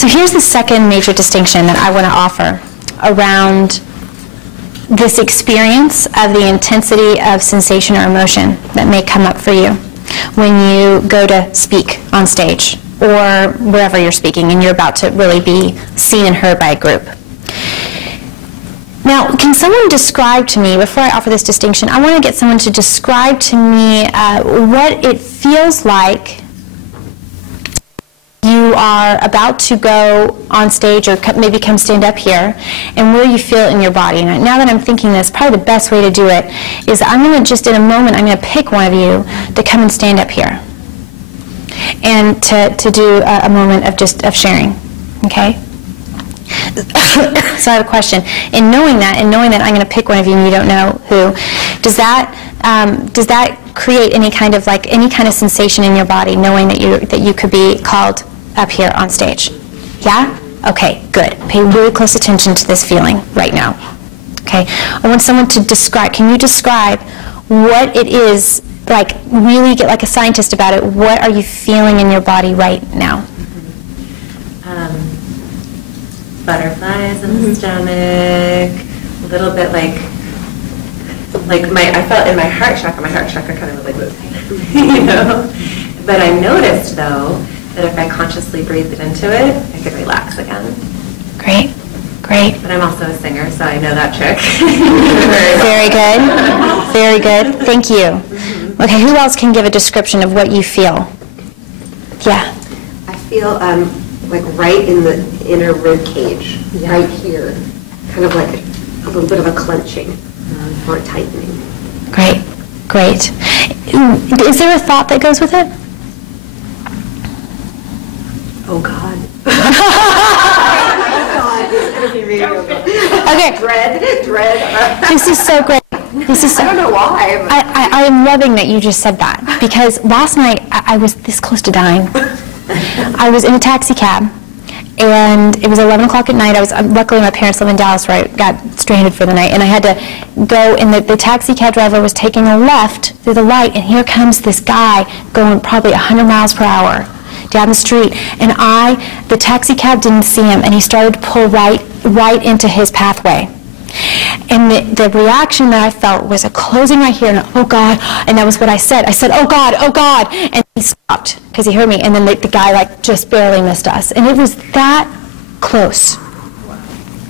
So here's the second major distinction that I want to offer around this experience of the intensity of sensation or emotion that may come up for you when you go to speak on stage or wherever you're speaking and you're about to really be seen and heard by a group. Now, can someone describe to me, before I offer this distinction, I want to get someone to describe to me what it feels like you are about to go on stage or maybe come stand up here, and where you feel it in your body. And now that I'm thinking this, probably the best way to do it is I'm going to just in a moment, I'm going to pick one of you to come and stand up here and to do a moment of sharing, okay? So I have a question. In knowing that I'm going to pick one of you and you don't know who, does that create any kind of sensation in your body, knowing that you could be called up here on stage? Yeah? Okay, good. Pay really close attention to this feeling right now. Okay? I want someone to describe. Can you describe what it is, like really get like a scientist about it? What are you feeling in your body right now? Butterflies in the stomach, a little bit like I felt in my heart chakra kind of like this, you know? But I noticed though that if I consciously breathed into it, I could relax again. Great, great. But I'm also a singer, so I know that trick. Very good, very good. Thank you. Okay, who else can give a description of what you feel? Yeah. I feel like right in the inner rib cage, right here, kind of like a little bit of a clenching or a tightening. Great, great. Is there a thought that goes with it? Oh God. Oh God, it's going to be real. Okay. Dread. This is so great. I don't know why. I am loving that you just said that, because last night I was this close to dying. I was in a taxi cab, and it was 11 o'clock at night. Luckily my parents live in Dallas, where I got stranded for the night, and I had to go, and the taxi cab driver was taking a left through the light, and here comes this guy going probably 100 miles per hour down the street, and the taxi cab didn't see him, and he started to pull right into his pathway. And the reaction that I felt was a closing right here, and oh God, and that was what I said. I said, oh God, and he stopped because he heard me, and then the guy like just barely missed us. And it was that close.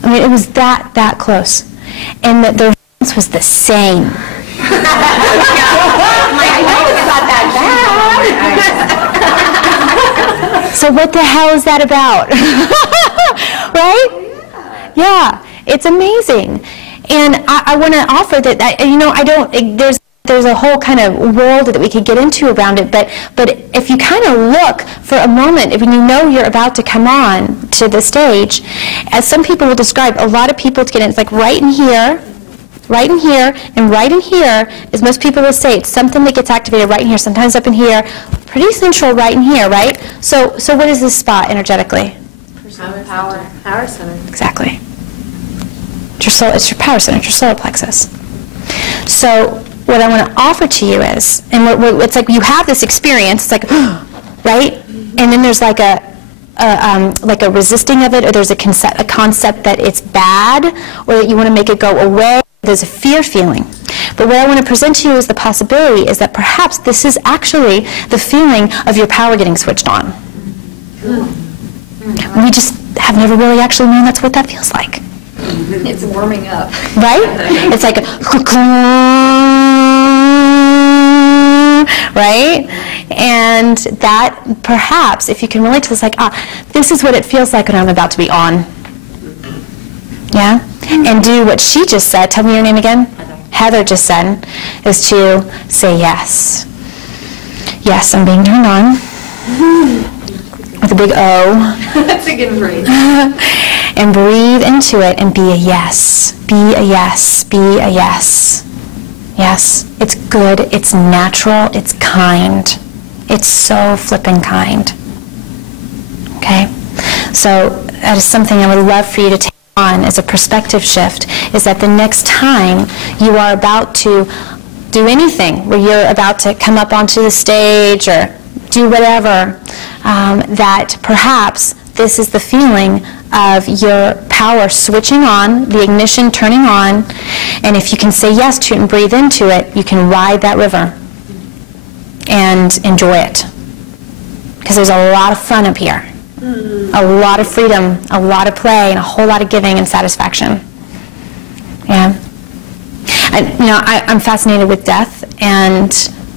I mean, it was that close. And the response was the same. I know it's not that bad. So what the hell is that about? Right? Yeah. It's amazing. And I want to offer that, there's a whole kind of world that we could get into around it, but if you kind of look for a moment, when you know you're about to come on to the stage, as some people will describe, a lot of people to get in, it's like right in here, and right in here, as most people will say, it's something that gets activated right in here, sometimes up in here, pretty central right in here, right? So what is this spot energetically? Power center. Exactly. It's your power center, it's your solar plexus. So what I want to offer to you is, and it's like you have this experience, it's like, right? And then there's like a resisting of it, or there's a concept that it's bad, or that you want to make it go away. There's a fear feeling. But what I want to present to you is the possibility is that perhaps this is actually the feeling of your power getting switched on. We just have never really actually known that's what that feels like. It's warming up. Right? It's like a right? And that perhaps, if you can relate to this, like, this is what it feels like when I'm about to be on. Yeah? And do what she just said. Tell me your name again. Heather just said, is to say yes. Yes, I'm being turned on. With a big O. That's a good phrase. And breathe into it and be a yes. Be a yes. Be a yes. Yes. It's good. It's natural. It's kind. It's so flippin' kind. Okay? So that is something I would love for you to take on as a perspective shift, is that the next time you are about to do anything, where you're about to come up onto the stage or do whatever, that perhaps this is the feeling of your power switching on, the ignition turning on, and if you can say yes to it and breathe into it, you can ride that river and enjoy it. Because there's a lot of fun up here. A lot of freedom, a lot of play, and a whole lot of giving and satisfaction. Yeah. And, you know, I'm fascinated with death, and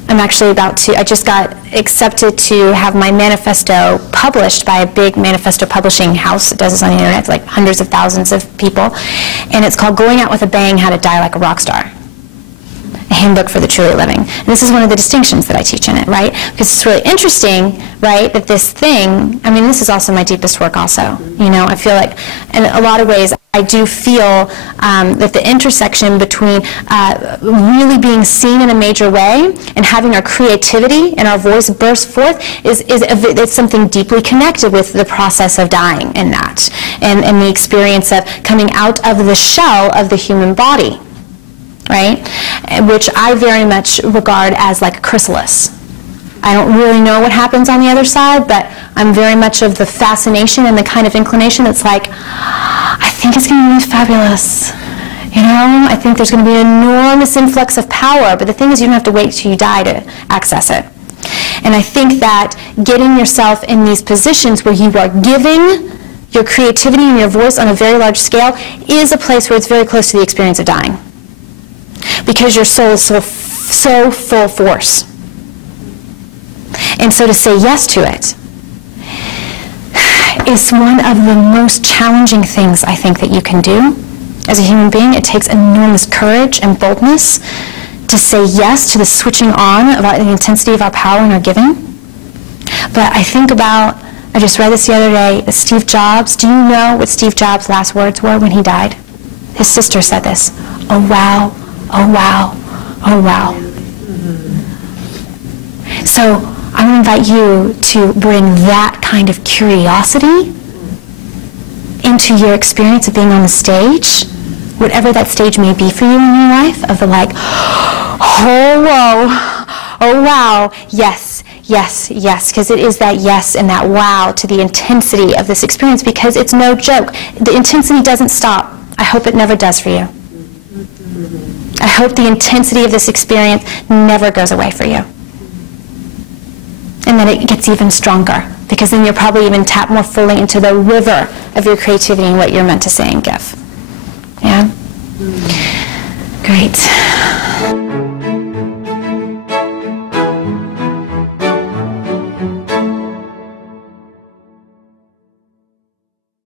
I'm actually I just got accepted to have my manifesto published by a big manifesto publishing house that does this on the internet. It's like hundreds of thousands of people. And it's called Going Out with a Bang, How to Die Like a Rock Star. A handbook for the truly living. And this is one of the distinctions that I teach in it, right? Because it's really interesting, right, that this thing, I mean, this is also my deepest work also. You know, I feel like, in a lot of ways, I do feel that the intersection between really being seen in a major way and having our creativity and our voice burst forth it's something deeply connected with the process of dying in that, and the experience of coming out of the shell of the human body, right? Which I very much regard as like a chrysalis. I don't really know what happens on the other side, but I'm very much of the fascination and the kind of inclination that's like, I think it's going to be fabulous. You know, I think there's going to be an enormous influx of power, but the thing is you don't have to wait till you die to access it. And I think that getting yourself in these positions where you are giving your creativity and your voice on a very large scale is a place where it's very close to the experience of dying. Because your soul is so full force. And so to say yes to it is one of the most challenging things I think that you can do as a human being. It takes enormous courage and boldness to say yes to the switching on of the intensity of our power and our giving. But I think about, I just read this the other day, Steve Jobs. Do you know what Steve Jobs' last words were when he died? His sister said this, "Oh wow, oh wow, oh wow." So I want to invite you to bring that kind of curiosity into your experience of being on the stage, whatever that stage may be for you in your life, of the like, oh whoa, oh wow, yes, yes, yes, because it is that yes and that wow to the intensity of this experience, because it's no joke. The intensity doesn't stop. I hope it never does for you. I hope the intensity of this experience never goes away for you. And then it gets even stronger, because then you'll probably even tap more fully into the river of your creativity and what you're meant to say and give. Yeah? Great.